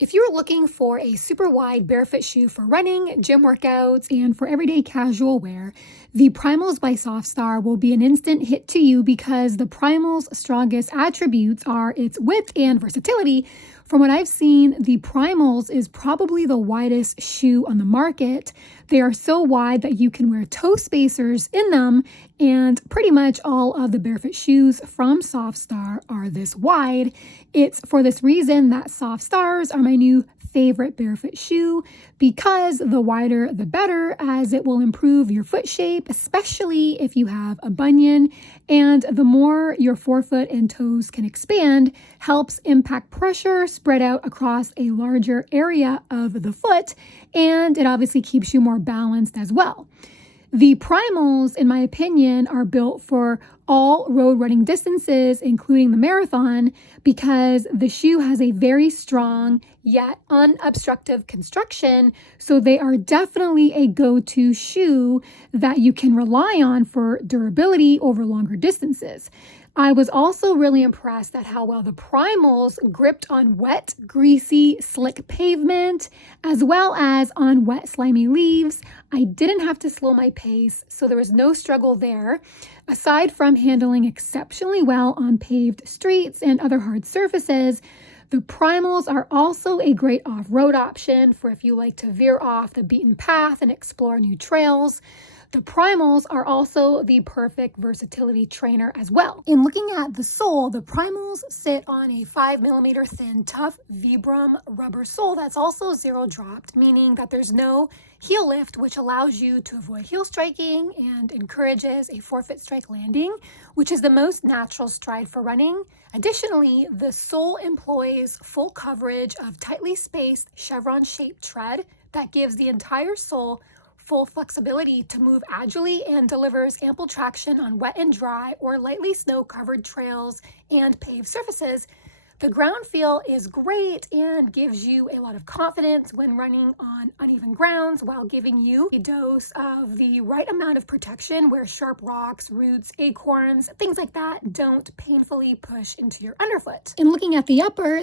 If you're looking for a super wide barefoot shoe for running, gym workouts, and for everyday casual wear, the Primals by SoftStar will be an instant hit to you because the Primal's strongest attributes are its width and versatility. From what I've seen, the Primals is probably the widest shoe on the market. They are so wide that you can wear toe spacers in them, and pretty much all of the barefoot shoes from SoftStar are this wide. It's for this reason that SoftStars are my new favorite barefoot shoe, because the wider the better, as it will improve your foot shape, especially if you have a bunion, and the more your forefoot and toes can expand helps impact pressure spread out across a larger area of the foot, and it obviously keeps you more balanced as well. The Primals, in my opinion, are built for all road running distances, including the marathon, because the shoe has a very strong yet unobstructive construction. So they are definitely a go-to shoe that you can rely on for durability over longer distances. I was also really impressed at how well the Primals gripped on wet, greasy, slick pavement, as well as on wet, slimy leaves. I didn't have to slow my pace, so there was no struggle there. Aside from handling exceptionally well on paved streets and other hard surfaces, the Primals are also a great off-road option for if you like to veer off the beaten path and explore new trails. The Primals are also the perfect versatility trainer as well. In looking at the sole, the Primals sit on a 5mm thin, tough Vibram rubber sole that's also zero dropped, meaning that there's no heel lift, which allows you to avoid heel striking and encourages a forefoot strike landing, which is the most natural stride for running. Additionally, the sole employs full coverage of tightly spaced chevron-shaped tread that gives the entire sole full flexibility to move agilely and delivers ample traction on wet and dry or lightly snow-covered trails and paved surfaces. The ground feel is great and gives you a lot of confidence when running on uneven grounds, while giving you a dose of the right amount of protection where sharp rocks, roots, acorns, things like that don't painfully push into your underfoot. And looking at the upper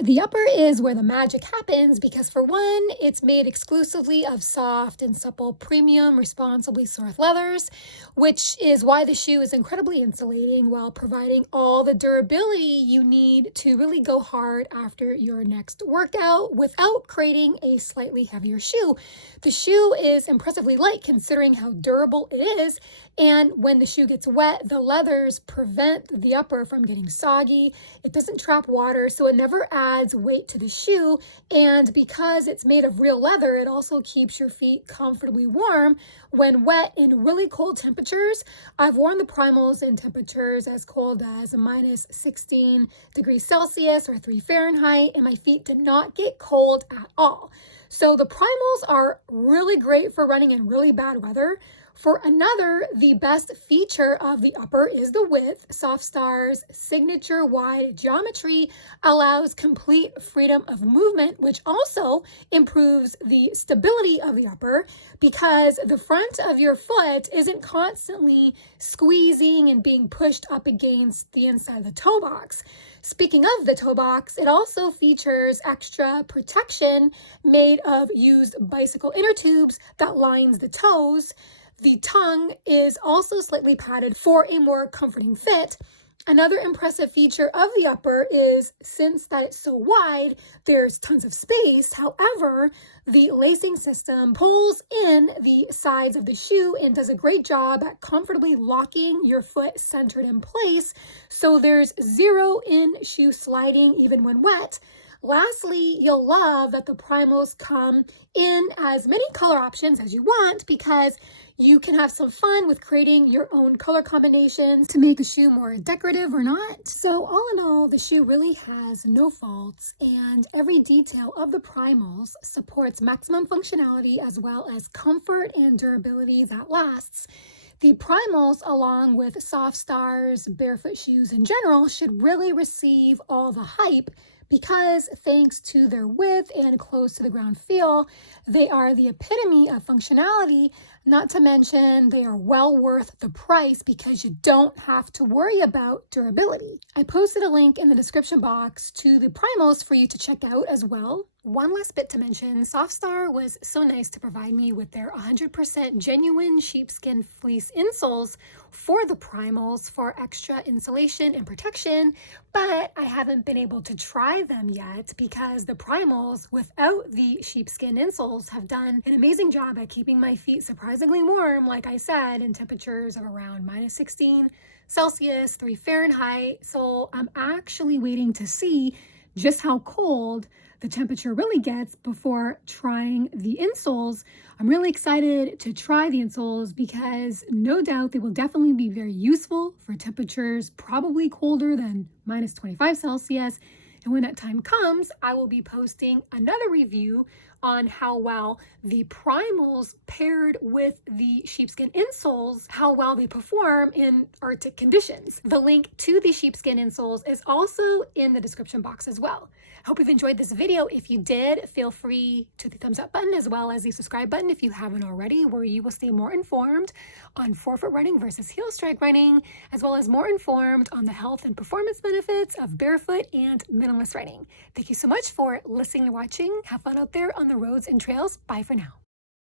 is where the magic happens, because for one, it's made exclusively of soft and supple premium responsibly sourced leathers, which is why the shoe is incredibly insulating while providing all the durability you need to really go hard after your next workout without creating a slightly heavier shoe. The shoe is impressively light considering how durable it is, and when the shoe gets wet, the leathers prevent the upper from getting soggy. It doesn't trap water, so it never adds weight to the shoe, and because it's made of real leather, it also keeps your feet comfortably warm when wet in really cold temperatures. I've worn the Primals in temperatures as cold as minus 16 degrees Celsius or 3 Fahrenheit, and my feet did not get cold at all. So the Primals are really great for running in really bad weather. For another, the best feature of the upper is the width. SoftStar's signature wide geometry allows complete freedom of movement, which also improves the stability of the upper because the front of your foot isn't constantly squeezing and being pushed up against the inside of the toe box. Speaking of the toe box, it also features extra protection made of used bicycle inner tubes that lines the toes. The tongue is also slightly padded for a more comforting fit. Another impressive feature of the upper is, since that it's so wide, there's tons of space. However, the lacing system pulls in the sides of the shoe and does a great job at comfortably locking your foot centered in place, so there's zero in-shoe sliding even when wet. Lastly, you'll love that the Primals come in as many color options as you want, because you can have some fun with creating your own color combinations to make the shoe more decorative or not. So all in all, the shoe really has no faults, and every detail of the Primals supports maximum functionality as well as comfort and durability that lasts. The Primals, along with SoftStar's barefoot shoes in general, should really receive all the hype because thanks to their width and close to the ground feel, they are the epitome of functionality, not to mention they are well worth the price because you don't have to worry about durability. I posted a link in the description box to the Primals for you to check out as well. One last bit to mention, SoftStar was so nice to provide me with their 100% genuine sheepskin fleece insoles for the Primals for extra insulation and protection, but I haven't been able to try them yet because the Primals without the sheepskin insoles have done an amazing job at keeping my feet surprisingly warm, like I said, in temperatures of around -16 Celsius, 3 Fahrenheit. So I'm actually waiting to see just how cold the temperature really gets before trying the insoles. I'm really excited to try the insoles because no doubt they will definitely be very useful for temperatures probably colder than -25 Celsius. And when that time comes, I will be posting another review on how well the Primals paired with the sheepskin insoles, how well they perform in Arctic conditions. The link to the sheepskin insoles is also in the description box as well. I hope you've enjoyed this video. If you did, feel free to the thumbs up button as well as the subscribe button if you haven't already, where you will stay more informed on forefoot running versus heel strike running, as well as more informed on the health and performance benefits of barefoot and minimalist running. Thank you so much for listening and watching. Have fun out there on the roads and trails. Bye for now.